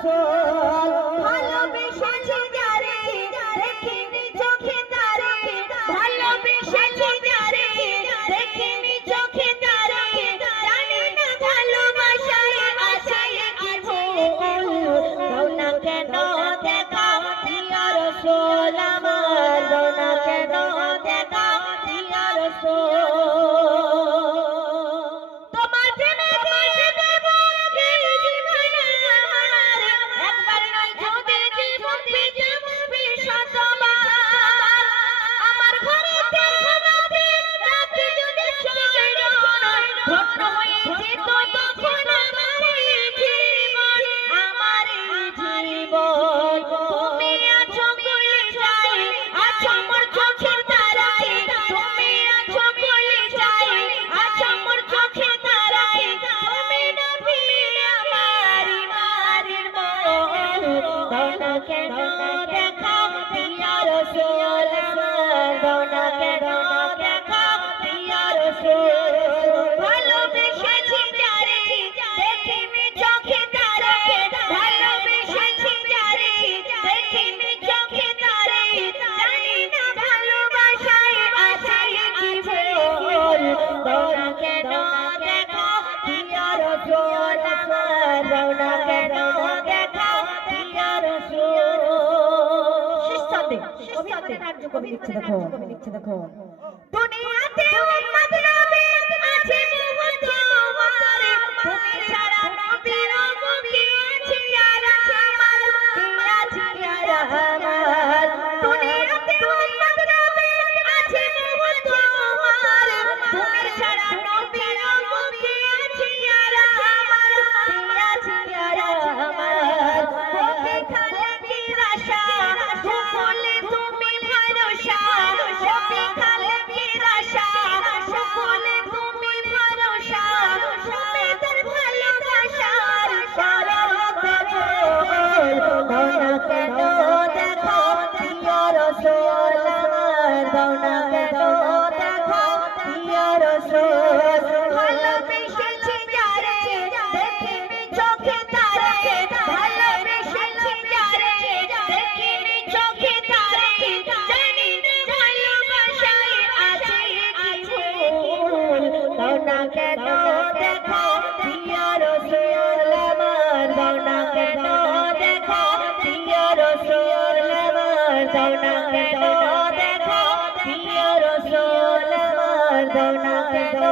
রসুল ভালোবেসেছি যারে দেখিনি চোখে তারে ভালোবেসেছি যারে দেখিনি চোখে তারে জানি না ভালোবাসায় আছে কি ভুল দাও না কেন দেখা ইয়া রসুল আমার দাও না কেন দেখা ইয়া রসুল কবি লিখছে দেখো দুনিয়াতে উম্মত নবী আছে বহু তোমার তুমি ছাড়া নবীর মুখে আছে আর আমার আছে আর আমার দুনিয়াতে উম্মত নবী আছে বহু তোমার তুমি ছাড়া নবীর মুখে আছে আর আমার আছে আর আমার মুখে খালি কি আশা বলে তুমি ভরসা সবে খালি কি আশা বলে তুমি ভরসা সবে তার ভালোবাসার দাও না কেন দেখো ইয়া রসুল ভালোবেসেছি যারে দেখিনি চোখে তারে ভালোবেসেছি যারে দেখিনি চোখে তারে জানি না ভালোবাসায় আছে কি ভুল দাও না কেন দেখো ইয়া রসুল আমার দাও না কেন দেখো ইয়া রসুল আমার দাও না কেন দেখো ইয়া রসুল আমার দাও না কেন